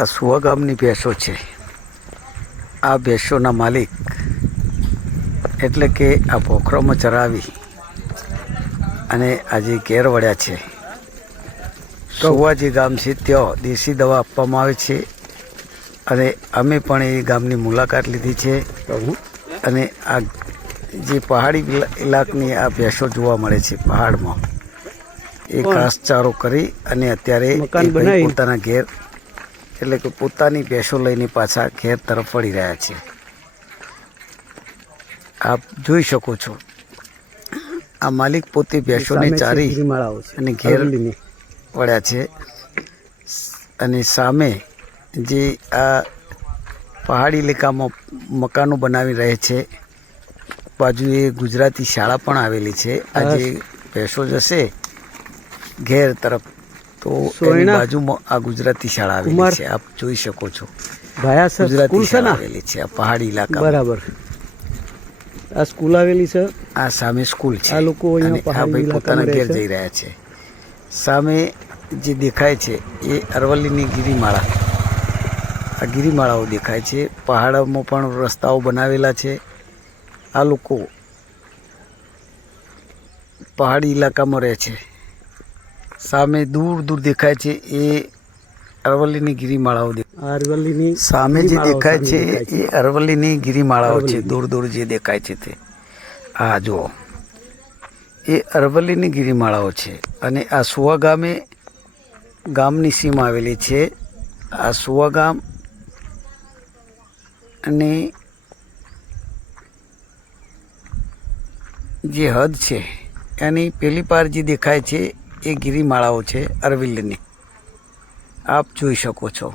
આ સુવા ગામની ભેંસો છે. આ ભેંસોના માલિક એટલે કે આ પોખરામાં ચરાવી અને આજે ઘેર વળ્યા છે. સુવાજી ગામ છે, ત્યાં દેશી દવા આપવામાં આવે છે અને અમે પણ એ ગામની મુલાકાત લીધી છે. અને આ જે પહાડી ઇલાકાની આ ભેંસો જોવા મળે છે પહાડમાં, એ ઘાસચારો કરી અને અત્યારે પોતાના ઘેર એટલે કે પોતાની ભેંસો લઈને પાછા ઘેર તરફ વળી રહ્યા છે. આપ જોઈ શકો છો આ માલિક પોતે ભેંસોને ચારી અને ઘેર વળ્યા છે. અને સામે જે આ પહાડી ઇલાકામાં મકાનો બનાવી રહે છે, બાજુએ ગુજરાતી શાળા પણ આવેલી છે. આ જે ભેંસો જશે ઘેર તરફ તો એની બાજુમાં આ ગુજરાતી શાળા આવેલી છે. આપ જોઈ શકો છો ગુજરાતી શાળા આવેલી છે આ પહાડી ઇલાકા. બરાબર, આ સ્કૂલ આવેલી છે. આ સામે સ્કૂલ છે. આ લોકો અને આ ભાઈ પોતાના ઘેર જઈ રહ્યા છે. સામે જે દેખાય છે એ અરવલ્લીની ગિરિમાળા, આ ગિરિમાળાઓ દેખાય છે. પહાડોમાં પણ રસ્તાઓ બનાવેલા છે. આ લોકો પહાડી ઇલાકામાં રહે છે. સામે દૂર દૂર દેખાય છે એ અરવલ્લીની ગિરિમાળાઓ. અરવલ્લીની સામે જે દેખાય છે એ અરવલ્લીની ગિરિમાળાઓ છે. દૂર દૂર જે દેખાય છે તે આ જુઓ, એ અરવલ્લીની ગિરિમાળાઓ છે. અને આ સુવા ગામે ગામની સીમા આવેલી છે. આ સુવા ગામ અને જે હદ છે એની પેલી પાર જે દેખાય છે એ ગિરિમાળાઓ છે અરવલ્લીની. આપ જોઈ શકો છો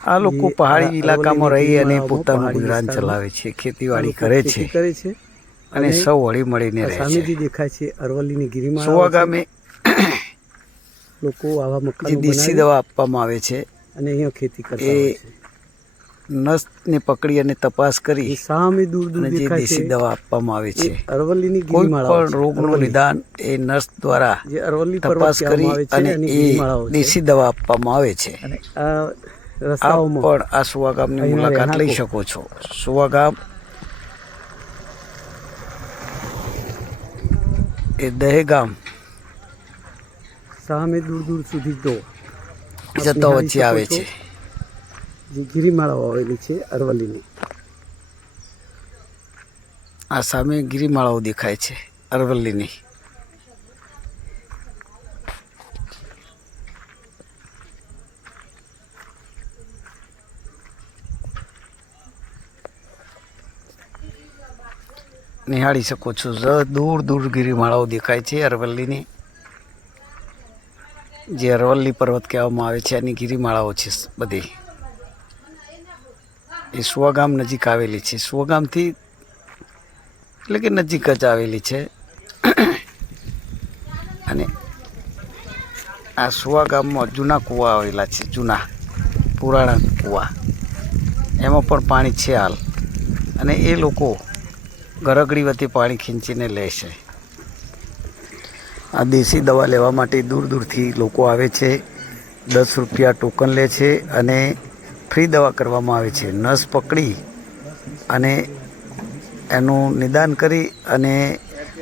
આ લોકો પહાડી ઇલાકામાં રહી અને પોતાનું ગુજરાન ચલાવે છે, ખેતીવાડી કરે છે અને સૌ હળી મળીને રહે છે. દેખાય છે અરવલ્લીની ગિરિમાળા. સુવા ગામે લોકો આવા મકાનો જે દેશી દવા આપવામાં આવે છે અને અહીંયા ખેતી કરતા એ હોય છે. નસને પકડી અને તપાસ કરી સામે દૂર દૂર અને જે દેશી દવા આપવામાં આવે છે. અરવલ્લીની કોઈ ગિરિમાળા પણ રોગનું નિદાન એ નર્સ દ્વારા જે અરવલ્લી તપાસ કરી અને એ દેશી દવા આપવામાં આવે છે. આપ પણ આ સુવા ગામની મુલાકાત લઈ શકો છો. સુવા ગામ એ દહેગામ સામે દૂર દૂર સુધી તો જતો વચ્ચે આવે છે. જે ગિરિમાળાઓ આવેલી છે અરવલ્લીની. આ સામે ગિરિમાળાઓ દેખાય છે અરવલ્લીની. નિહાળી શકો છો દૂર દૂર ગિરિમાળાઓ દેખાય છે અરવલ્લીની. જે અરવલ્લી પર્વત કહેવામાં આવે છે એની ગિરિમાળાઓ છે બધી. એ સુવા ગામ નજીક આવેલી છે. સુવા ગામથી એટલે કે નજીક જ આવેલી છે. અને આ સુવા ગામમાં જૂના કૂવા આવેલા છે, જૂના પુરાણા કૂવા. એમાં પણ પાણી છે હાલ. અને એ લોકો ગરગડી વતી પાણી ખેંચીને લે છે. આ દેશી દવા લેવા માટે દૂર દૂરથી લોકો આવે છે. 10 રૂપિયા ટોકન લે છે અને ફ્રી દવા કરવામાં આવે છે. નસ પકડી અને એનું નિદાન કરી અને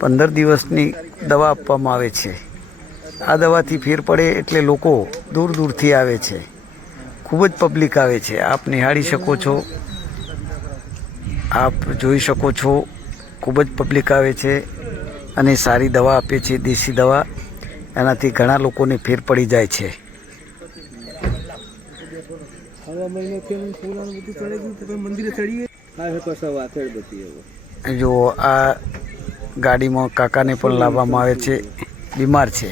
15 દિવસની દવા આપવામાં આવે છે. આ દવાથી ફેર પડે એટલે લોકો દૂર દૂરથી આવે છે. ખૂબ જ પબ્લિક આવે છે. આપ નિહાળી શકો છો, આપ જોઈ શકો છો. ખૂબ જ પબ્લિક આવે છે અને સારી દવા આપે છે, દેશી દવા. એનાથી ઘણા લોકોને ફેર પડી જાય છે. જો આ ગાડીમાં કાકાને પણ લાવવામાં આવે છે, બીમાર છે.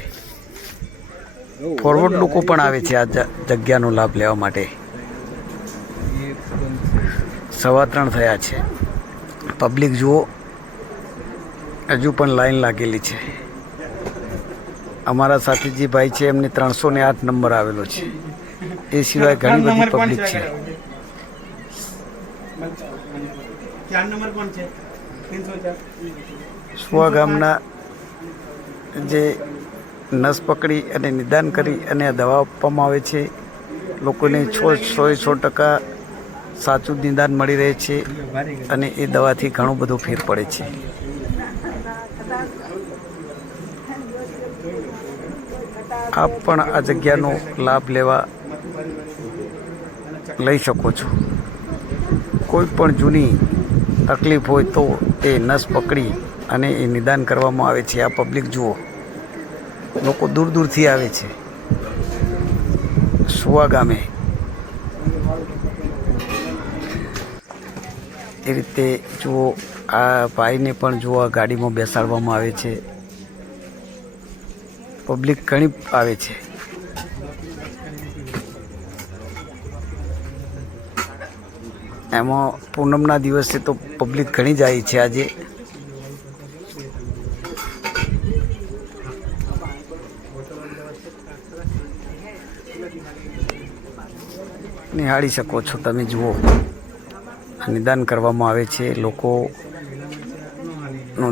ફોરવર્ડ લોકો પણ આવે છે આ જગ્યાનો લાભ લેવા માટે. 3:15 થયા છે. પબ્લિક જુઓ, હજુ પણ લાઈન લાગેલી છે. અમારા સાથે જે ભાઈ છે એમને 308 નંબર આવેલો છે. એ સિવાય ઘણી બધી પબ્લિક છે. સુવા ગામના જે નસ પકડી અને નિદાન કરી અને આ દવા આપવામાં આવે છે. લોકોને 100% સાચું નિદાન મળી રહે છે અને એ દવાથી ઘણો બધો ફેર પડે છે. આપ પણ આ જગ્યાનો લાભ લઈ શકો છો. કોઈ પણ જૂની તકલીફ હોય તો તે નસ પકડી અને એ નિદાન કરવામાં આવે છે. આ પબ્લિક જુઓ, લોકો દૂર દૂરથી આવે છે. સુવા ગામે એ રીતે જુઓ, આ ભાઈને પણ જુઓ, આ ગાડીમાં બેસાડવામાં આવે છે. પબ્લિક ઘણી આવે છે. એમાં પૂનમના દિવસે તો પબ્લિક ઘણી જાય છે. આજે નિહાળી શકો છો તમે, જુઓ નિદાન કરવામાં આવે છે. લોકોનું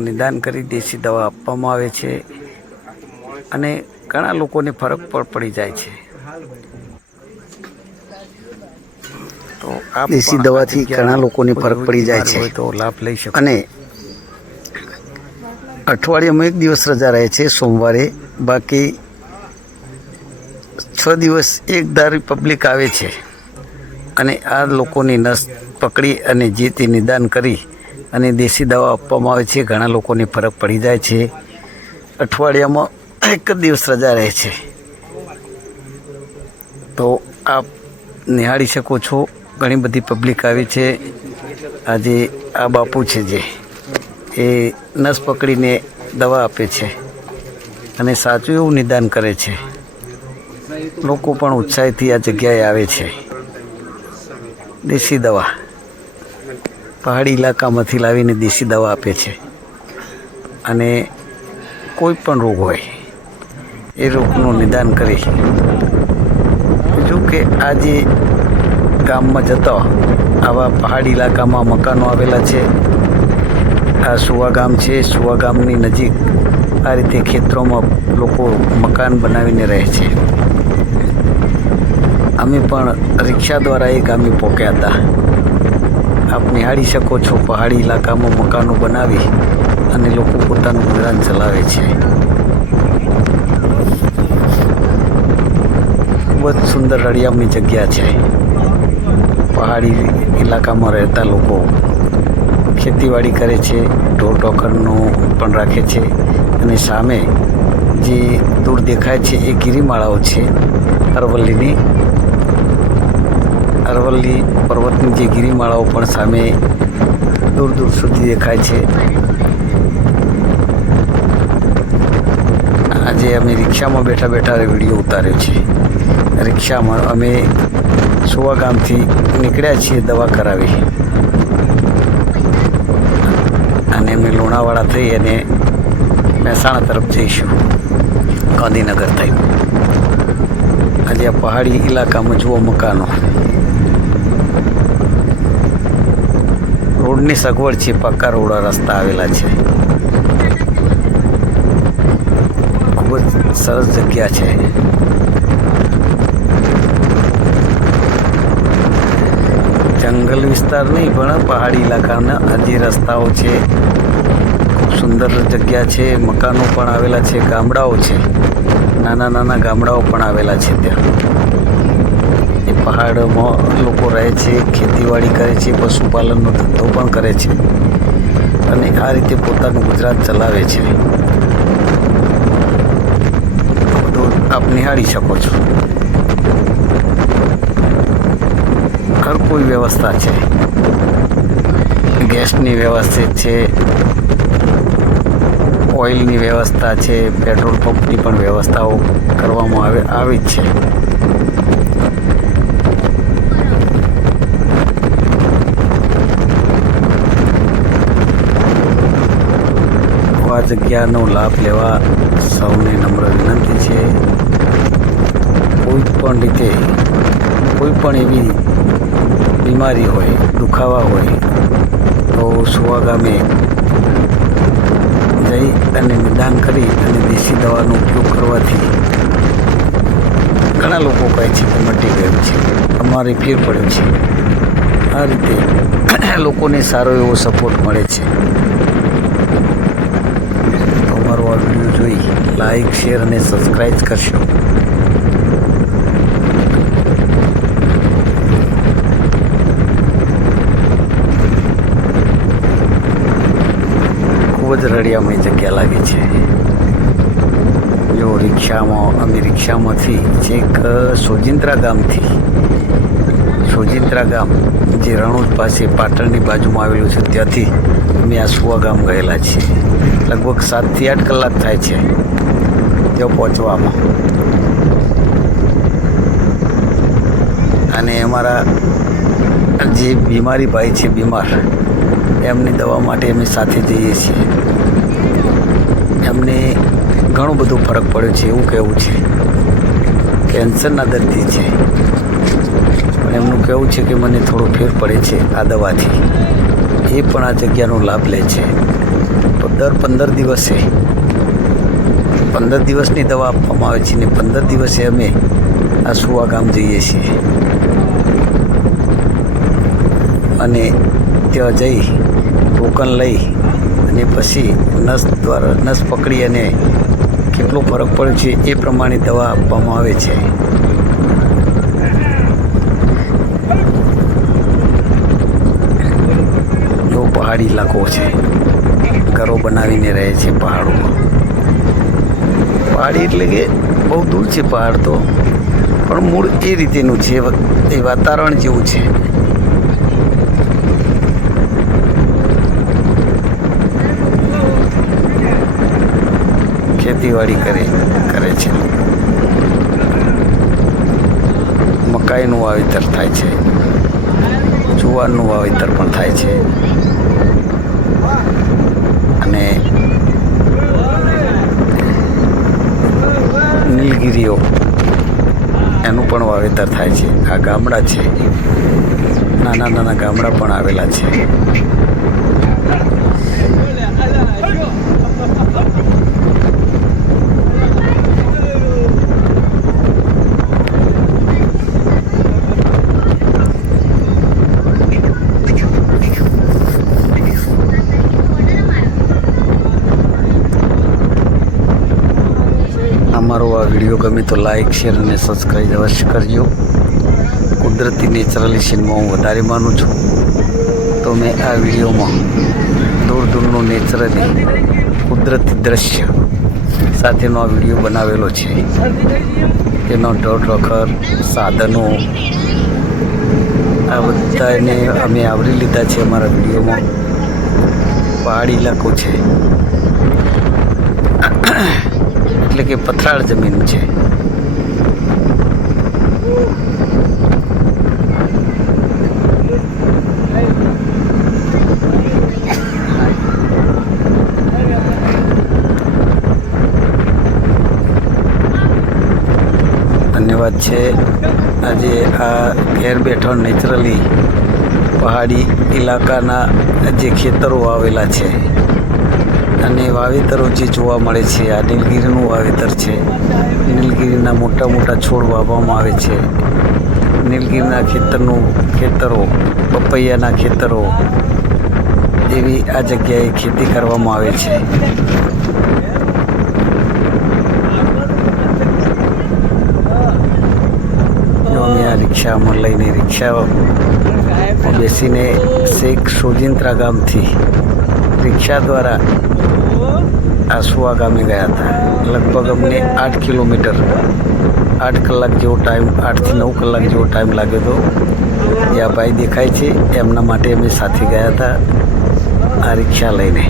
નિદાન કરી દેશી દવા આપવામાં આવે છે અને ઘણા લોકોને ફરક પણ પડી જાય છે. તો આ દેશી દવાથી ઘણા લોકોને ફરક પડી જાય છે, તો લાભ લઈ શકો. અને અઠવાડિયામાં 1 દિવસ રજા રહે છે, સોમવારે. બાકી 6 દિવસ એક ધારી પબ્લિક આવે છે અને આ લોકોની નસ પકડી અને જે તે નિદાન કરી અને દેશી દવા આપવામાં આવે છે. ઘણા લોકોને ફરક પડી જાય છે. અઠવાડિયામાં 1 જ દિવસ રજા રહે છે. તો આપ નિહાળી શકો છો, ઘણી બધી પબ્લિક આવી છે. આજે આ બાપુ છે જે એ નસ પકડીને દવા આપે છે અને સાચું એવું નિદાન કરે છે. લોકો પણ ઉત્સાહથી આ જગ્યાએ આવે છે. દેશી દવા પહાડી ઇલાકામાંથી લાવીને દેશી દવા આપે છે અને કોઈ પણ રોગ હોય એ રોગનું નિદાન કરી. જો કે આજે ગામમાં જતા આવા પહાડી ઇલાકામાં મકાનો આવેલા છે. આ સુવા ગામ છે. સુવા ગામની નજીક આ રીતે ખેતરોમાં લોકો મકાન બનાવીને રહે છે. અમે પણ રિક્ષા દ્વારા એ ગામે પહોંચ્યા હતા. આપ નિહાળી શકો છો, પહાડી ઇલાકામાં મકાનો બનાવી અને લોકો પોતાનું ગુજરાન ચલાવે છે. ખૂબ જ સુંદર રળિયામણી જગ્યા છે. પહાડી ઇલાકામાં રહેતા લોકો ખેતીવાડી કરે છે, ઢોર ઢોકરનો પણ રાખે છે અને સામે જે દૂર દેખાય છે એ ગિરિમાળાઓ છે. અરવલ્લી પર્વતની જે ગિરિમાળાઓ પણ સામે દૂર દૂર સુધી દેખાય છે. આજે અમે રિક્ષામાં બેઠા બેઠા વિડીયો ઉતાર્યો છે. રિક્ષામાં અમે સુવા ગામથી નીકળ્યા છીએ દવા કરાવી અને અમે લુણાવાડા થઈ અને મહેસાણા તરફ જઈશું, ગાંધીનગર થઈ. આજે આ પહાડી ઇલાકામાં જુઓ મકાનો, રોડની સગવડ છે, પાકા રોડ રસ્તા આવેલા છે. ખૂબ જ સરસ જગ્યા છે. જંગલ વિસ્તાર નહીં પણ પહાડી ઇલાકાના જે રસ્તાઓ છે, ખૂબ સુંદર જગ્યા છે. મકાનો પણ આવેલા છે, ગામડાઓ છે, નાના નાના ગામડાઓ પણ આવેલા છે. ત્યાં એ પહાડમાં લોકો રહે છે, ખેતીવાડી કરે છે, પશુપાલનનો ધંધો પણ કરે છે અને આ રીતે પોતાનું ગુજરાત ચલાવે છે. બધું આપ નિહાળી શકો છો. હર કોઈ વ્યવસ્થા છે. ગેસની વ્યવસ્થિત છે, ઓઇલની વ્યવસ્થા છે, પેટ્રોલ પંપની પણ વ્યવસ્થાઓ કરવામાં આવી જ છે. આ જગ્યાનો લાભ લેવા સૌને નમ્ર વિનંતી છે. કોઈ પણ રીતે કોઈ પણ એવી બીમારી હોય, દુખાવા હોય તો સુવા ગામે જઈ અને નિદાન કરી અને દેશી દવાનો ઉપયોગ કરવાથી ઘણા લોકો કહે છે કે મટી ગયું છે, અમારે ફેર પડ્યો છે. આ રીતે લોકોને સારો એવો સપોર્ટ મળે છે. તો અમારો આ વિડીયો જોઈ લાઈક, શેર અને સબસ્ક્રાઈબ કરશો. ખૂબ જ રળિયામય જગ્યા લાગે છે. જો અમે રિક્ષામાંથી છેક સોજિંત્રા ગામ જે રણોદ પાસે પાટણની બાજુમાં આવેલું છે ત્યાંથી અમે આ સુવા ગામ ગયેલા છીએ. લગભગ 7 થી 8 કલાક થાય છે ત્યાં પહોંચવામાં. અને અમારા જે બીમારી ભાઈ છે બીમાર, એમની દવા માટે અમે સાથે જઈએ છીએ. એમને ઘણો બધો ફરક પડ્યો છે એવું કહેવું છે. કેન્સરના દર્દી છે પણ એમનું કહેવું છે કે મને થોડો ફેર પડે છે આ દવાથી. એ પણ આ જગ્યાનો લાભ લે છે. તો દર 15 દિવસે 15 દિવસની દવા આપવામાં આવે છે ને 15 દિવસે અમે આ સુવા ગામ જઈએ છીએ. અને ત્યાં જઈ ટોકન લઈ અને પછી નસ પકડી અને કેટલો ફરક પડ્યો છે એ પ્રમાણે દવા આપવામાં આવે છે. જો પહાડી ઇલાકો છે, ઘરો બનાવીને રહે છે પહાડોમાં. પહાડી એટલે કે બહુ દૂર છે પહાડ તો, પણ મૂળ એ રીતેનું છે, એ વાતાવરણ જેવું છે. ખેતીવાડી કરે છે. મકાઈનું વાવેતર થાય છે, જુવારનું વાવેતર પણ થાય છે અને નીલગીરીઓ એનું પણ વાવેતર થાય છે. આ ગામડા છે, નાના નાના ગામડા પણ આવેલા છે. અમારો આ વિડીયો ગમે તો લાઈક, શેર અને સબસ્ક્રાઈબ અવશ્ય કરજો. કુદરતી નેચરલિસ્ટમાં હું વધારે માનું છું, તો મેં આ વિડીયોમાં દૂર દૂરનું નેચરલી કુદરતી દ્રશ્ય સાથેનો આ વિડીયો બનાવેલો છે. તેનો ઢોર-ઢોખર, સાધનો આ બધાને અમે આવરી લીધા છે અમારા વિડીયોમાં. પહાડી ઇલાકો છે એટલે કે પથરાળ જમીન છે. ધન્યવાદ છે. આજે આ ઘેર બેઠો નેચરલી પહાડી ઇલાકાના જે ખેતરો આવેલા છે અને વાવેતરો જે જોવા મળે છે. આ નીલગીરીનું વાવેતર છે. નીલગીરીના મોટા મોટા છોડ વાવવામાં આવે છે. નીલગીરીના ખેતરો, પપૈયાના ખેતરો, એવી આ જગ્યાએ ખેતી કરવામાં આવે છે. જો અમે આ રિક્ષામાં લઈને રિક્ષામાં બેસીને શેખ સોજિંત્રા ગામથી રિક્ષા દ્વારા આ સુવા ગામે ગયા હતા. લગભગ અમને 8 કિલોમીટર 8 કલાક જેવો ટાઈમ, 8 થી 9 કલાક જેવો ટાઈમ લાગ્યો હતો. એ આ ભાઈ દેખાય છે એમના માટે અમે સાથે ગયા હતા આ રિક્ષા લઈને.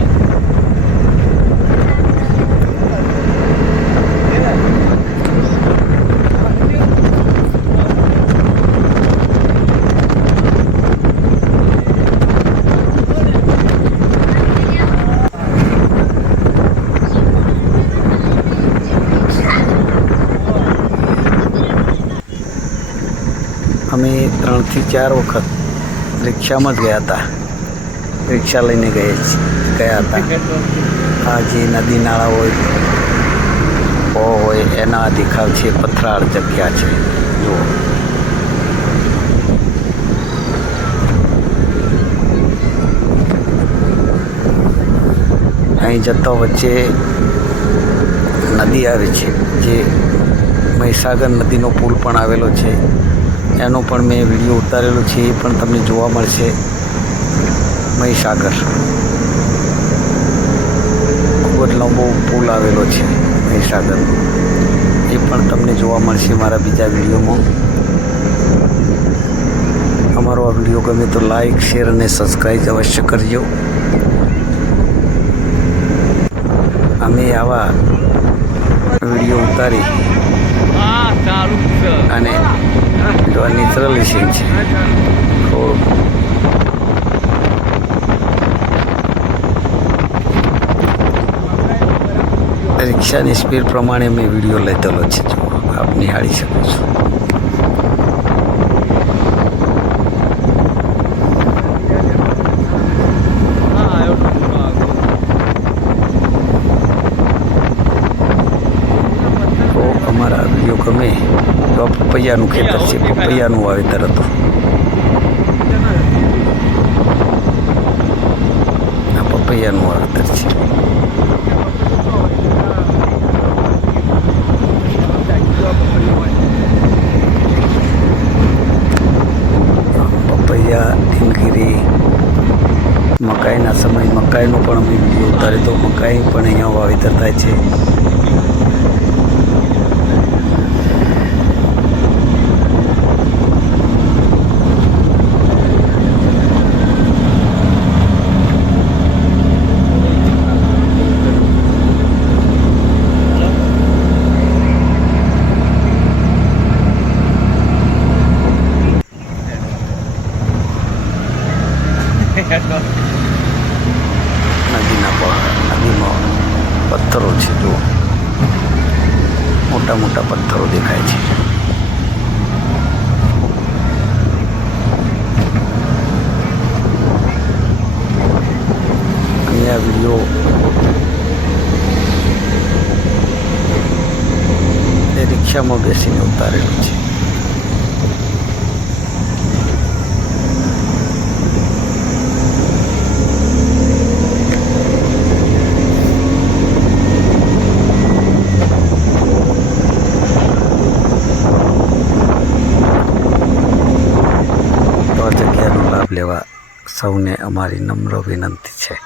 અમે 3 થી 4 વખત રિક્ષામાં જ ગયા હતા. રિક્ષા લઈને ગયા હતા. આ જે નદી નાળા હોય એના દેખાવ છે. પથરાળ જગ્યા છે. જુઓ, અહીં જતો વચ્ચે નદી આવે છે, જે મહીસાગર નદીનો પુલ પણ આવેલો છે. એનો પણ મેં વિડીયો ઉતારેલો છે, એ પણ તમને જોવા મળશે. મહીસાગર ખૂબ જ લાંબો પુલ આવેલો છે મહીસાગર, એ પણ તમને જોવા મળશે મારા બીજા વિડીયોમાં. અમારો આ વિડીયો ગમે તો લાઈક, શેર અને સબસ્ક્રાઈબ અવશ્ય કરજો. અમે આવા વિડીયો ઉતારી અને જો આ નેચરલ સીન છે. રિક્ષાની સ્પીડ પ્રમાણે મેં વિડીયો લીધેલો છે. જો આપ નિહાળી શકો છો. તો અમારા વિડીયો ગમે તો પપૈયાનું ખેતર છે, પપૈયાનું વાવેતર હતું. આ પપૈયાનું વાવેતર છે. પપૈયા, ઢીલગીરી, મકાઈના સમય મકાઈનો પણ અમે વિડીયો ઉતારે તો મકાઈ પણ અહીંયા વાવેતર થાય છે. નદીમાં પથ્થરો છે. જુઓ, મોટા મોટા પથ્થરો દેખાય છે. અને આ વિડીયો રિક્ષામાં બેસીને ઉતારેલો છે. લેવા સૌને અમારી નમ્ર વિનંતી છે.